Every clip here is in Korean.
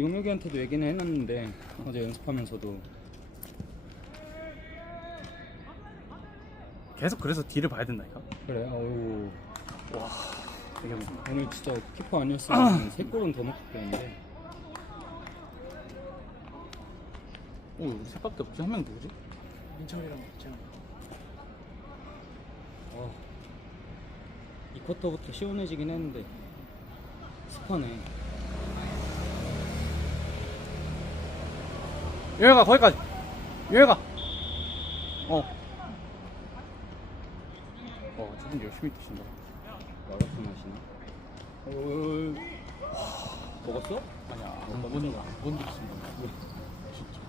용혁이한테도 얘기는 해놨는데 어제 연습하면서도. 계속 그래서 뒤를 봐야 된다니까. 그래? 어우. 이게 뭐. 오늘 진짜 키퍼 아니었으면 세 골은 더 넣었겠는데. 오, 우리 셋밖에 없지. 한 명 누구지? 민철이랑 같이 어, 이 쿼터부터 시원해지긴 했는데. 습하네 여기가 거기까지. 여기가. 어. 어, 저분 열심히 뛰신다. 마라톤 하시나? 어, 먹었어? 아니야, 못 본다. 못 뛰신다. 진짜.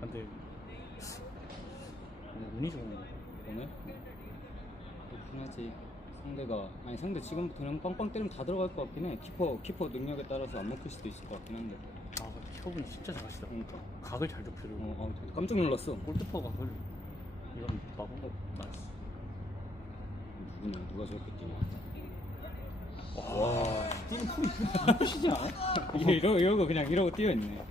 근데 오늘 운이 좋은 거 오늘? 그렇긴 하지 상대가 아니 상대 지금부터 그냥 빵빵 때리면 다 들어갈 것 같긴 해. 키퍼 키퍼 능력에 따라서 안 먹힐 수도 있을 것 같긴 한데. 아, 키워분 진짜 잘하시다. 그러니까 각을 잘 좁히고. 어, 어, 깜짝 놀랐어. 골키퍼 각을 이런 마법 나이스. 누구냐 누가 저렇게 뛰냐. 와, 뛰는 풀이 이쁘시지 않아? 이러, 이러고 그냥 이러고 뛰어있네.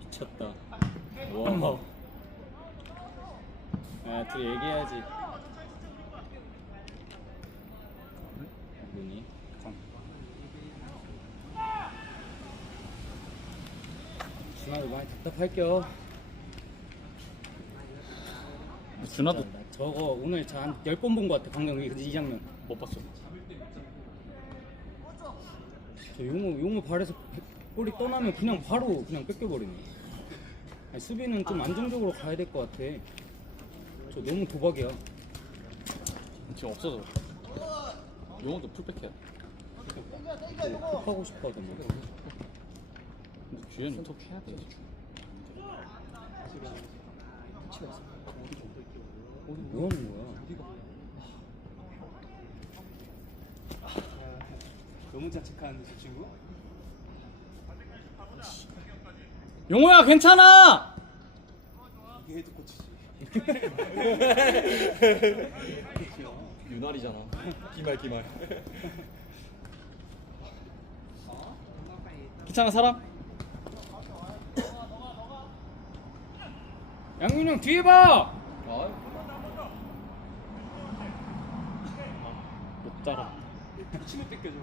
미쳤다. 와 아, 둘이 얘기해야지 누구니? 준아도 많이 답답할겨 준하도 나 저거 오늘 한 10번 본 것 같아 방금 이, 이 장면 못 봤어. 저 용호 용호 발에서 볼이 떠나면 그냥 바로 그냥 뺏겨버리네. 아니, 수비는 좀 안정적으로 가야 될 것 같아. 저 너무 도박이야. 지금 없어져. 용어도 풀백해야. 톡하고 싶어 하던데. 근데 주연이 톡 해야 돼. 뭐 하는 거야? 너무 자책하는데 저 친구? 용호야 괜찮아. 이게 헤드 코치 지 윤활이잖아. 기말 기말. 괜찮아 사람? 양민이 형 뒤에 봐! 아, 못 따라. 친구 뺏겨줘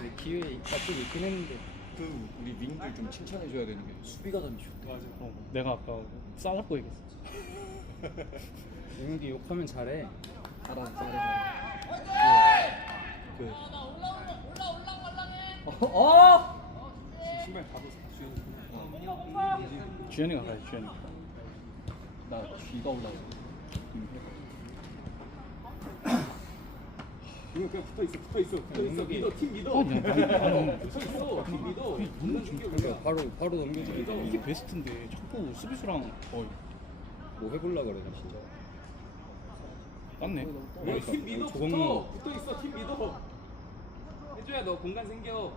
근데 기회에 가끔 있긴 했는데. 그 우리 윙들 좀 칭찬해줘야 되는 게 수비가 던지 좋다. 맞아 어, 내가 아까 싸잡고 얘기했어. 용욱이 욕하면 잘해. 사람 사람. 그. 어? 어? 신발 봐도 주연이 주연이가 가야지 주연이. 나 쥐가 올라오고. 이거 그냥 붙어 있어 붙어 있어 붙어 있어 믿어 팀 믿어 어, 그냥 방금 방금 붙어 있어 팀 믿어 붙는 중계 그러니까 바로 바로 넘겨주게. 이게 베스트인데 자꾸 수비수랑 어뭐 해볼라 그래 진짜. 땄네. 너팀 믿어 조금- 붙어 붙어 있어 팀 믿어 해줘야 너 공간 생겨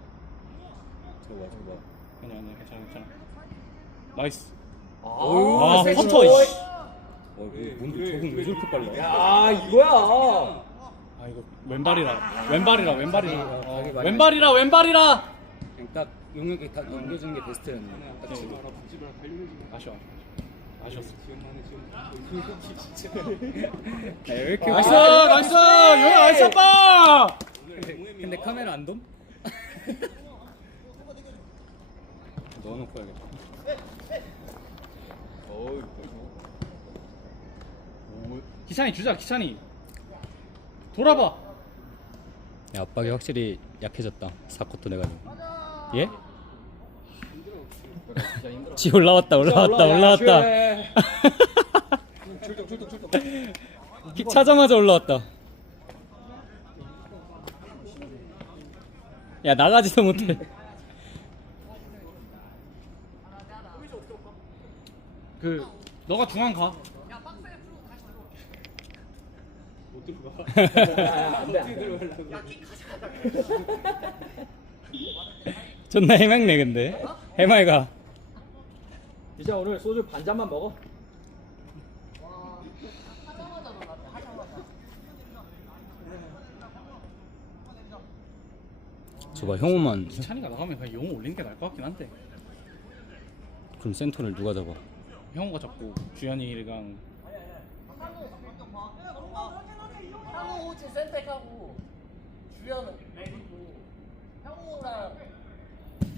저거 봐 저거 봐. 아니 아니 괜찮아 괜찮아. 나이스. 아 세게 퍼터. 씨. 어, 뭔데 저건 왜. 저렇게 빨라? 야 이거야. 아 이거 왼발이라 왼발이라 왼발이라 아, 어, 가게 많이 왼발이라 왼발이라. 그냥 딱 용역이 다 넘겨주는 게 베스트였네. 그냥 딱 지금. 마 아쉬워. 아쉬웠어. 야, 왜 이렇게 나이스 와? 나이스 용호 나이스 아빠. 근데, 근데 카메라 안 돔? 넣어놓고 야겠다 어이. 오. 기찬이 주자 기찬이. 돌아봐. 야, 압박이 확실히 약해졌다. 4쿼터 내가지고. 예? 그래, 진짜 힘들어. 지 올라왔다, 올라왔다, 올라왔다. 출동 출동 출동. 킥 차자마자 올라왔다. 야, 나가지도 못해. 그 너가 중앙 가. 못 안돼. 들어가려고 존나 해맑네, 근데. 해맑아. 기자 오늘 소주 반 잔만 먹어. 저봐 형호만 찬이가 나가면 그냥 영호 올리는 게 나을 것 같긴 한데 그럼 센터를 누가 잡아? 형호가 자꾸 주현이랑 형우 우측 센터하고 주현은 내리고 형우랑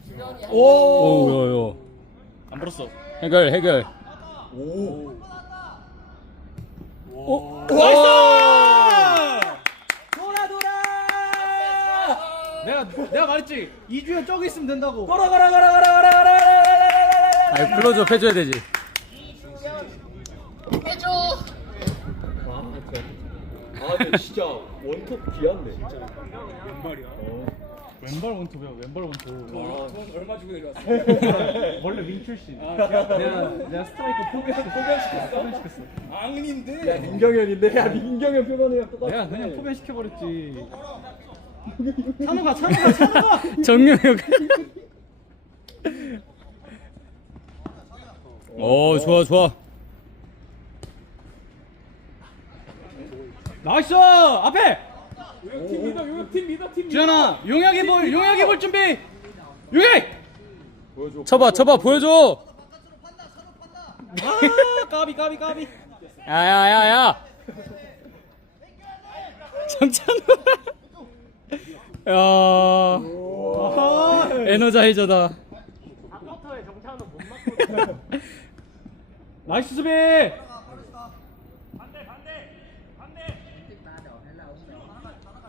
주현이 한 오, 요, 요. 안 불었어 해결, 해결. 오. 오, 나이스! 돌아 돌아. 내가 내가 말했지 이주현 저기 있으면 된다고 걸어 걸어 걸어 걸어 걸어 걸어. 아니, 클로즈업 해줘야 되지. 해줘 아 근데 진짜 원톱 귀한데. 진짜. 왼발 원톱이야 왼발 원톱 와. 얼마 주고 내려왔어? 원래 윙 출신 내가 내가 스트라이커 포기했어 포기시켰어 앙은인데. 야 민경현인데 야 민경현 표현이랑 똑같아. 내가 그냥 포기시켜버렸지 찬우가 찬우가 찬우가 정명혁. 오, 좋아, 좋아. 나이스 앞에 팀 리더, 요팀 리더, 팀 리더. 주현아 용혁이 볼 용혁이 볼 준비 용혁 보여줘. 쳐봐, 쳐봐, 보여줘. 아 까비 까비 까비 야, 야, 야, 야. 정찬우. 야, 아, 에너자이저다. 나이스 수비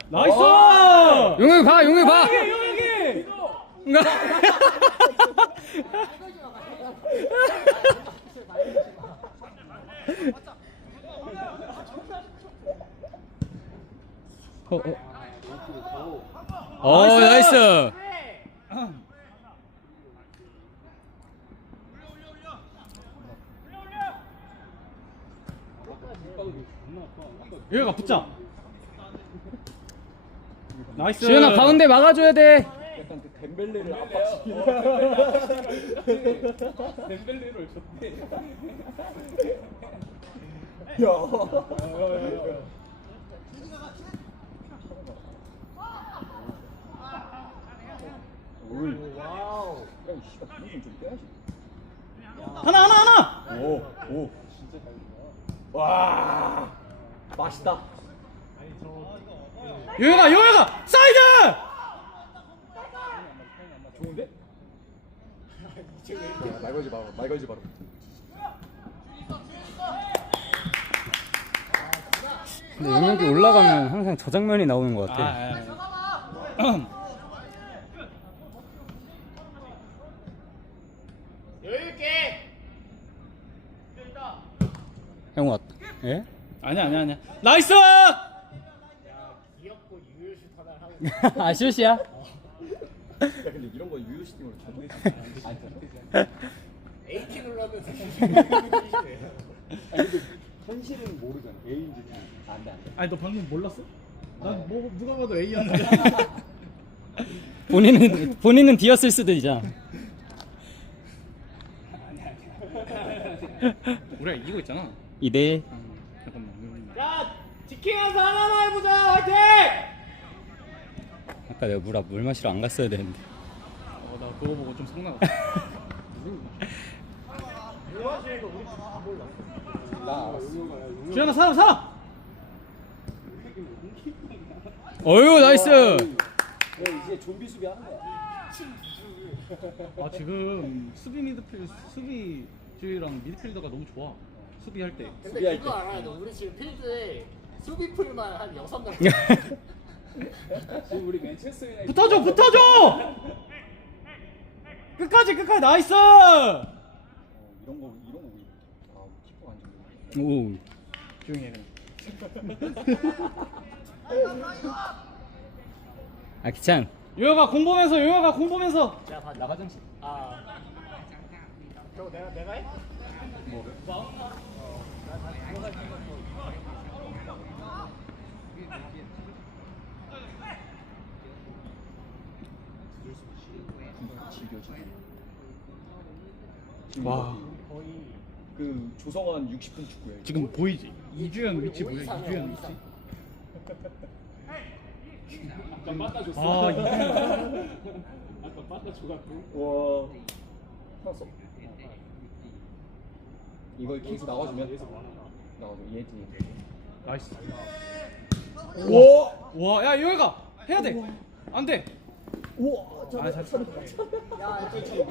나이스 용혁 봐, 용혁 봐. 용혁이 어, 어. 어, 나이스. 여기가 붙자 나이스 지현아 가운데 막아줘야 돼. 약간 그 덴벨레를 압박시키는. 덴벨레를 줬대. 야. 올. 와우. 야, 이 씨발 분위기 좀 빼야지. 하나 하나 하나 오, 오. 진짜 잘 와. 맛있다. 용혁아 용혁아 사이드 좋은데? 야, 말 걸지 마라. 말 걸지 마라. 근데 용혁이 올라가면 항상 저 장면이 나오는 것 아, 같아. 아, 여유있게 형 왔다. 예? 아니야 아니야 아니야 나이스 귀엽고 유효슛 하나 하고 아, 슛이야? 야, 근데 이런 거 유효시팅으로 전해. A키 눌렀는데 아니, 근데 현실은 모르잖아. A인지 안 돼, 안 돼. 아니 너 방금 몰랐어? 난 뭐 누가 봐도 A였는데 본인은, 본인은 D였을 수도 있잖아. 우리가 이기고 있잖아 2대 1. 잠깐만 야 지키면서 하나만 해보자 화이팅 아까 내가 물, 앞- 물 마시러 안 갔어야 되는데. 어, 나 그거 보고 좀 성나갔어 주현아 사람 사람 어유 나이스! 이제 좀비 수비 하는 거야. 아 지금 수비 미드필 수비주의랑 미드필더가 너무 좋아 수비할 때 근데 수비할 그거. 알아야 돼 우리 지금 필드에 수비풀만 한 여섯 명 지금 우리 맨체스터 유나이티드. 붙어줘 붙어줘 끝까지 끝까지 나이스 어, 이런 거, 이런 거. 아, 키퍼 안 좋네. 오. 조용히 해 그냥 아, 기찬. 요요가 공 보면서 요요가 공 보면서 자 봐. 나 화장실. 아 저거 내가 내가 해? 즐겨, 즐겨. 와그 조성환 60분 축구야. 지금 보이지? 이주현 위치 보여? 이주현 위치? 아까 빠따줬어. 아 아까 빠따줘갖고. 와. 살았어. 이거 계속 나와주면 나와줘. 얘지. 나이스 오. 와야 여기가 해야 돼 안돼 오. 아, 잘 이제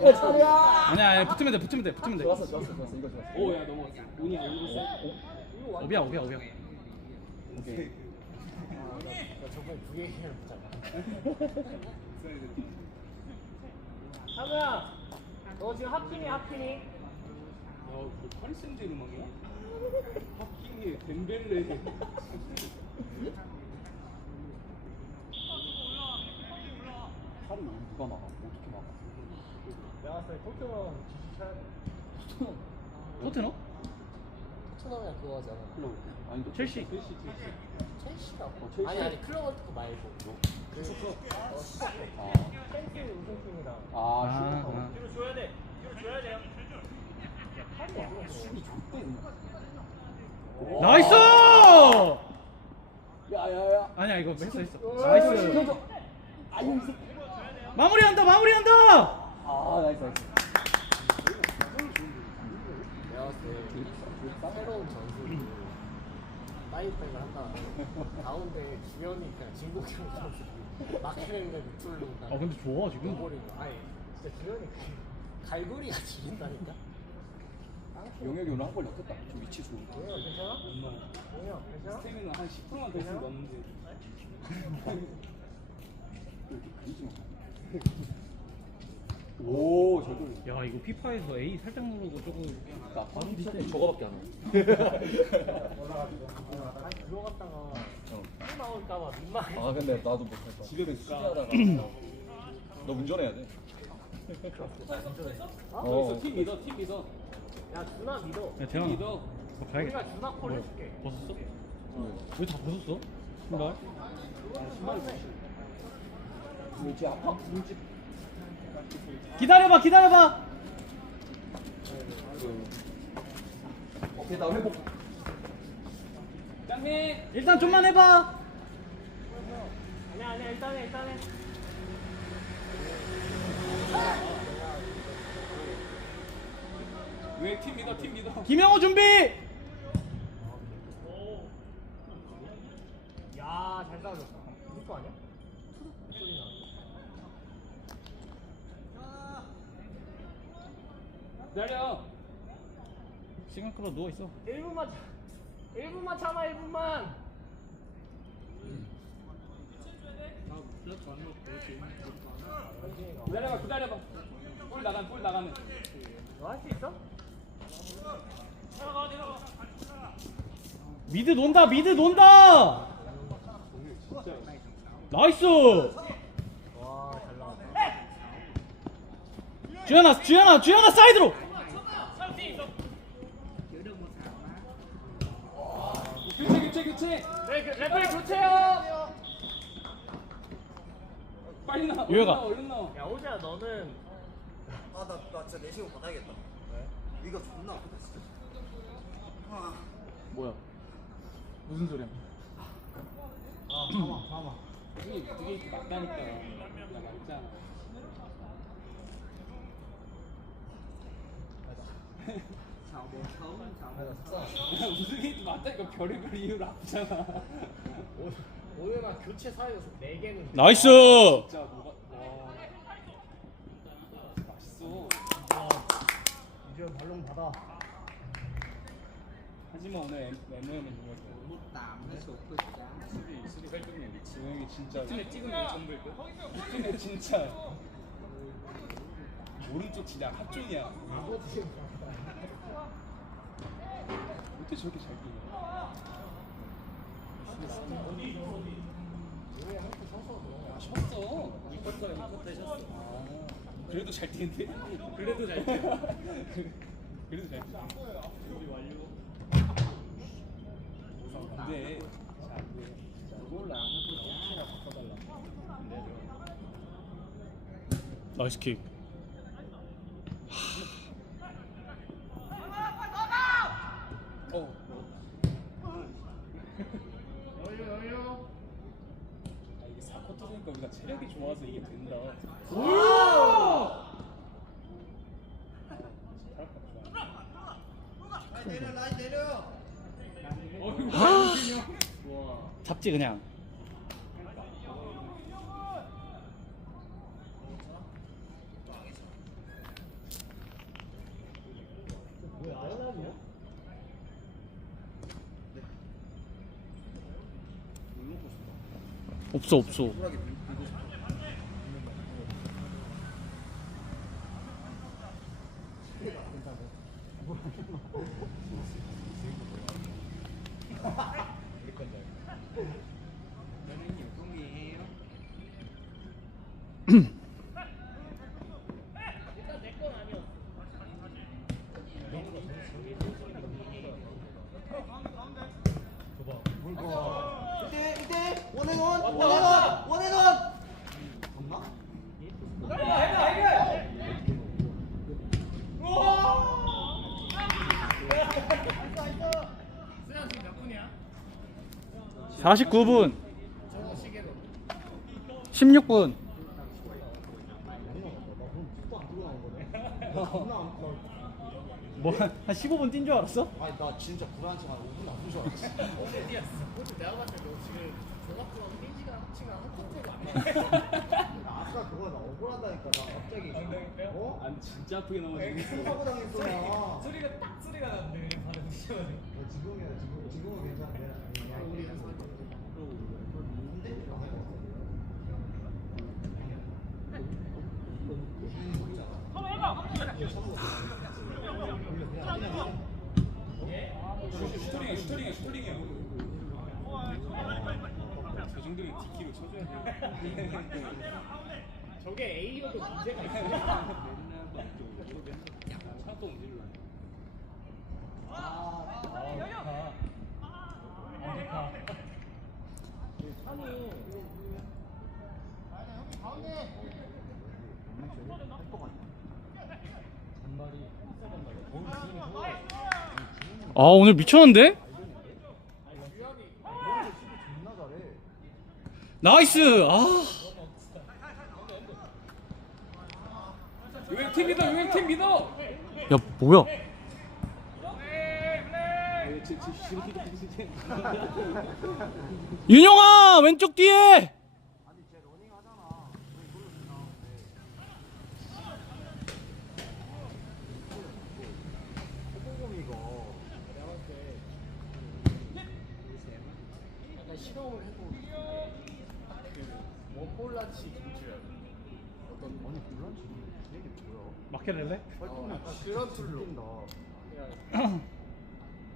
아니야 아니야 붙으면 돼 붙으면 돼 붙으면 돼 좋았어, 좋았어, 좋았어. 이거 좋았어. 오, 야, 넘어갔어. 운이 안 오고 오비야 오비야 오비야 오케이. 아, 나, 나 저번에 그 얘기를 못잖아. 한우야, 너 지금 하키니 하키니? 야, 그 파리 생제르맹이야? 하킹이 덴벨레. 팔을 누가 막아? 어떻게 막아? 내가 봤을 때 토트넘 지시 쳐야 돼. 토트넘? 토트넘이랑 그거 하잖아. 아니, 첼시 첼시가 뭐? 첼시? 아니 아니 클럽 월드컵 말고. 그 슈퍼. 어 슈퍼. 아, 첼시 우승팀이랑. 아, 아, 슈퍼. 아. 수비 좋대. 나이스 야야야. 아니야 이거 했어 했어 나이스 아유, 이 새끼. 마무리한다 마무리한다 아, 나이스, 나이스. 내가 봤을 때 새로운 전술을 사이드백을 한다. 가운데 주현이 그냥 진국형 선수 마케랭과 유툴로 아 근데 좋아 지금 버리고 아니 진짜 주현이 그 갈고리가 지린다니까. 영혁이 오늘 한골 넣겠다. 저 위치 좋은. 동현 괜찮아? 동현 괜찮아? 스태미는 한 10%만 더 있으면 넣는데. 오, 잘 돌려. 야 이거 피파에서 A 살짝 누르고 조금 나 방금 전에 저거밖에 안 해. 아니 어. 또 나올까봐 민망해. 아, 근데 나도 못할 거야. 집에 못 가. 수비하다가. 너 운전해야 돼. 어? 어, 팀 믿어, 팀 믿어. 야 준아 믿어. 야 팀 재현아 믿어. 어, 가야겠다 우리가 준아 콜 해줄게. 벗었어? 왜 다 벗었어? 신발? 이제 아파? 기다려봐 기다려봐 오케이, 나 회복. 짱미! 일단 좀만 해봐 아니야 아니야 일단 해 일단 해. 왜 팀 믿어, 팀 믿어. 김영호 준비 야잘 싸워줬어. 우리 거 아니야? 소리 나. 기다려. 시간 끌어 누워 있어 1분만 참. 1분만 참아 1분만. 기다려봐, 기다려봐. 볼 나가면, 볼 나가면. 너할 수 있어? 미드 논다 미드 논다 나이스 와잘 나왔다. 주현아 주현아 주현아 사이드로 교체. 네, 그 레프리 교체요. 빨리 나와. 유혁아. 얼른 나와. 야 호재야 너는 아, 나, 나 진짜 내시경 받아야겠다. 왜? 위가 존나 아프다, 진짜. 아, 뭐야 무슨 소리야 아 가마 가마. 그게, 그게 맞다니까. 나 맞잖아. 무 슨 게임 맞다니까 별의별 이유로 아프잖아. 오늘 나 교체 사이에서 4 개는. 나이스 진짜 뭐가 와 맛있어. 이제 발롱 받아. 하지만 오늘 MM은 이거죠. 수비 수비 활동량. 형이 진짜 찍으면 전부일 거. 유튜브에 진짜 오른쪽 진짜 합종이야. 어떻게 저렇게 잘 뛰냐? 아, 이쿼터 쉬었어. 아, 그래도 잘 뛰는데? 그래도 잘 뛰어. 그래도 잘 뛰어. 준비 완료. 근데 자, 몰라. 나이스 킥 어. 아 이게 4 쿼터 되니까 우리가 체력이 좋아서 이게 된다. 라인 내려 라인 내려 잡지 그냥. 없어 없어 이때 이때 원앤원 원앤원 원앤원 없나? 수현 지금 몇 분이야? 49분. 저거 시계로 16분. 뭐한 15분 뛴 줄 알았어? 아니 나 진짜 불안치 한 5분 안줄 알았어 어제 뛰었어 어제 내가 봤을 때너 지금 종합부랑 혜지가 합치면 한 쿼터도 안 나. 아까 그거 나 억울하다니까 나 갑자기 어? 안 진짜 아프게 넘어지고 사고 당했어 나 소리가 딱 소리가 났는데 그냥 바로 부딪혀가지고. 지금이야 지금 지금은 괜찮은데 야, 우리 슈터링이야 슈터링이야 슈터링이야. 저 정도면 디키로 쳐줘야 돼. 저게 A로도 문제가 있어 차도 움직여. 아 오늘 미쳤는데? 나이스. 아. 유행 팀 믿어 유행팀 믿어. 야 뭐야? 윤영아 왼쪽 뒤에. 약간 실험을 해도 그 원볼라치 김주현 어떤 아니 불안치 이게 뭐야 마케렐레? 어, 약간 그런 툴로 그냥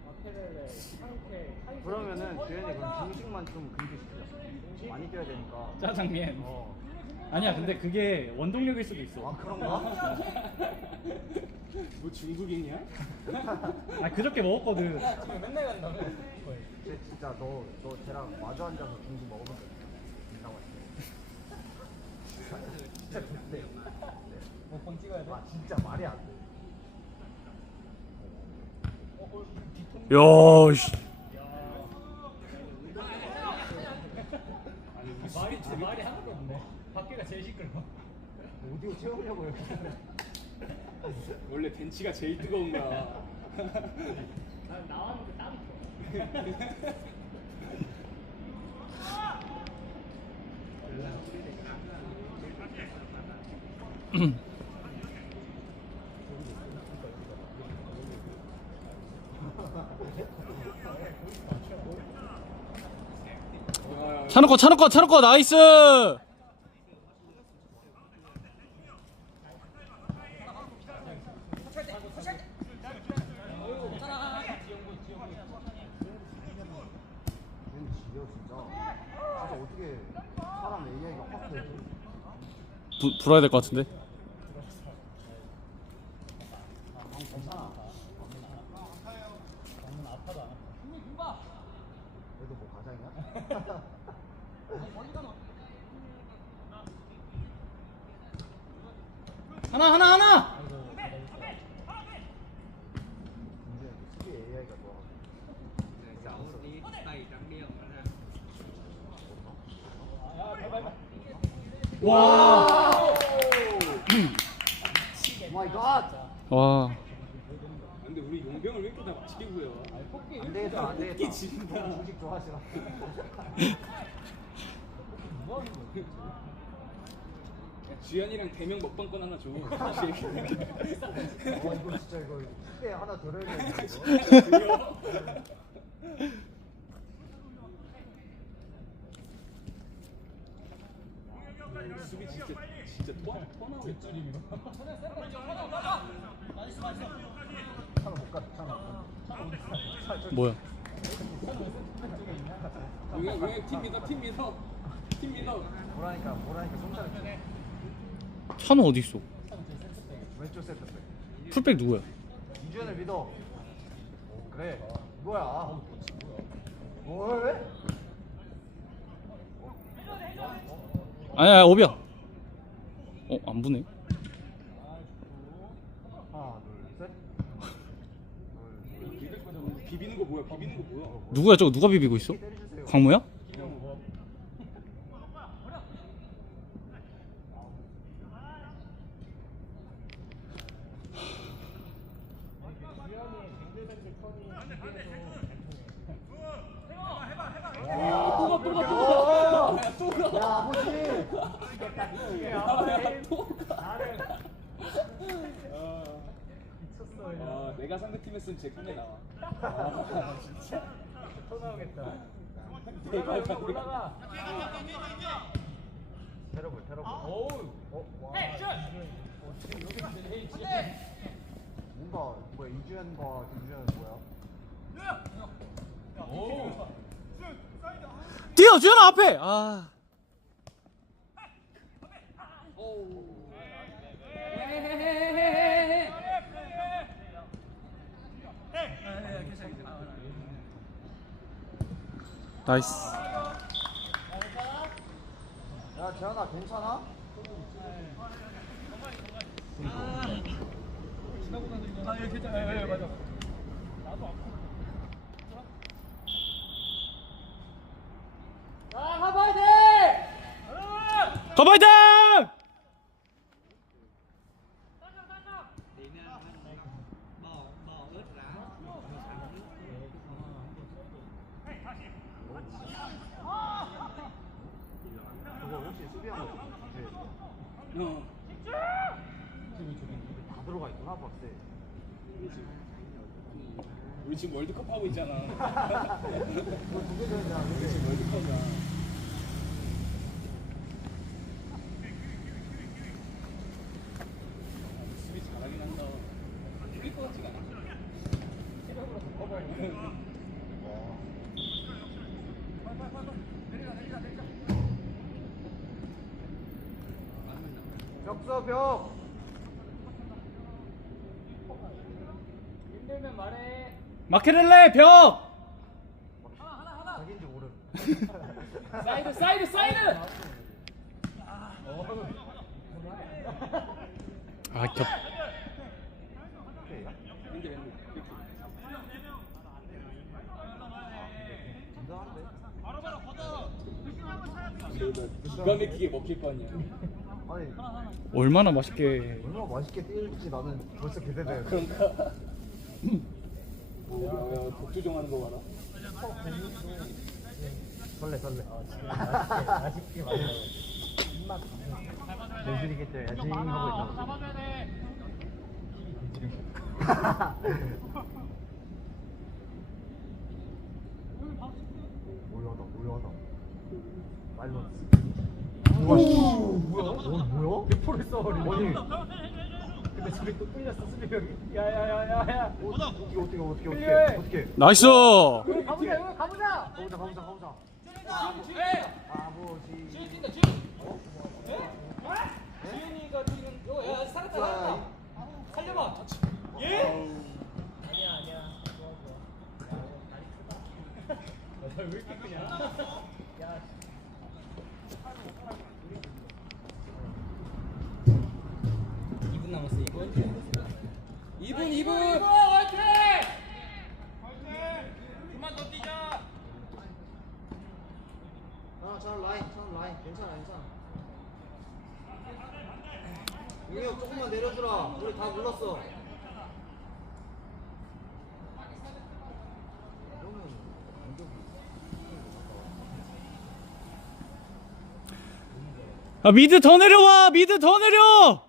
마케렐레 상쾌 상쾌 그러면은 주현이 그럼 중식만 좀 금지시키자 많이 뛰어야 되니까 짜장면. 어. 아니야 근데 그게 원동력일 수도 있어. 아 그런가? 뭐 중국인이야? 아 그저께 먹었거든. 맨날 간다며. 쟤 진짜 너, 너 쟤랑 마주 앉아서 중식 먹으면 된다고 했어 진짜 좋대 뭐번 찍어야 돼? 아 진짜 말이 안 돼 야 씨. 말이 제 말이 하나도 없네. 밖에가 제일 시끄러. 오디오 채우려고 이렇게 원래 벤치가 제일 뜨거운 거야. 난 나왔는데 땀이 터 차놓고 차놓고 차놓고 나이스. 부, 불어야 될 것 같은데. 괜찮아 그래도 뭐 가장이야? 하나 하나 하나. 문제는 수비 AI가 좋아 와. 마이 갓. 와. 근데 우리 용병을 왜 이렇게 다 맛있게 구해요? 안 되겠다 안 되겠다. 진다. 주식 좋아하시나? 주연이랑 대명 먹방권 하나 줘. 어 이거 진짜 이거 그때 하나 들어야겠 수비 진짜 진짜 토 토나오겠다. 뭐야? 용영 용영 팀 믿어 팀 믿어 팀 믿어. 뭐라니까 뭐라니까 손가락 찬우 어디 있어? 왼쪽 세트백. 풀백 누구야? 이주연을 믿어. 오, 그래. 이거야. 뭘? 아니야, 오비야. 어, 안 부네. 비비는 거 뭐야? 비비는 거 뭐야? 누구야 저거 누가 비비고 있어? 광무야? 또가 또가 또가 또가. 야 아버지. 아, 내가 상대팀 했으면 제 꿈에 나와. 아, 진짜. 또 나오겠다. 내가 올라가. 테러블 테러블. 어, 와. 뭔가 뭐야 이주연과 김주연은 뭐야? 뛰어, 주현아 앞에. 아. 나이스. 야 재현아 괜찮아? 더 파이팅! 그거 혹시 수비한 거 이제 어. 다 들어가 있구나 박스. 우리 지금 월드컵 하고 있잖아. 그거 두개 전이야. 우리 지금 월드컵이야. 수비 잘하긴 한다. 이길 것 같지가 않아. 벽서 벽. 마케렐레 벽. 자기인지 모름. 사이드 사이드 사이드. 아, 겹. 기가 막히게 먹힐 거 아니야. 아니 얼마나 맛있게. 얼마나 맛있게 띄울지 나는 벌써 기대돼. 그런가? 독주종하는 거 봐라. 설레 설레. 아쉽게 맛있게 입맛 예술이겠죠. 야징 하고 있다. 모여다 모여다. 말로. 뭐야? 어, 뭐야? 대포를 쏴버리네. 아니. 저기 또 뚫렸어 수비벽이. 야야야야야. 어떻게 어떻게 어떻게 어떻게 어떻게. 나이스. 가보자 이거 가보자. 가보자 가보자 가보자. 아버지. 지현이가 지금 이거 야 살았다 살았다. 살려봐. 남았어 2분 2분. 아, 저 라인, 저 라인. 괜찮아, 괜찮아. 용혁 조금만 내려주라. 우리 다 불렀어. 아 미드 더 내려와 미드 더 내려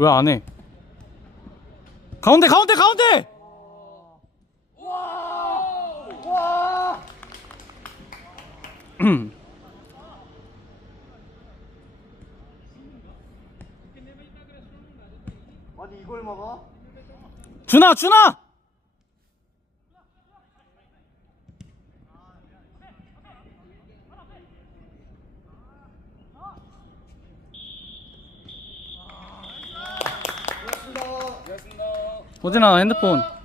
왜 안 해? 가운데 가운데 가운데 음. 아니 이걸 막아? 준아 준아 고맙습니다 호진아 핸드폰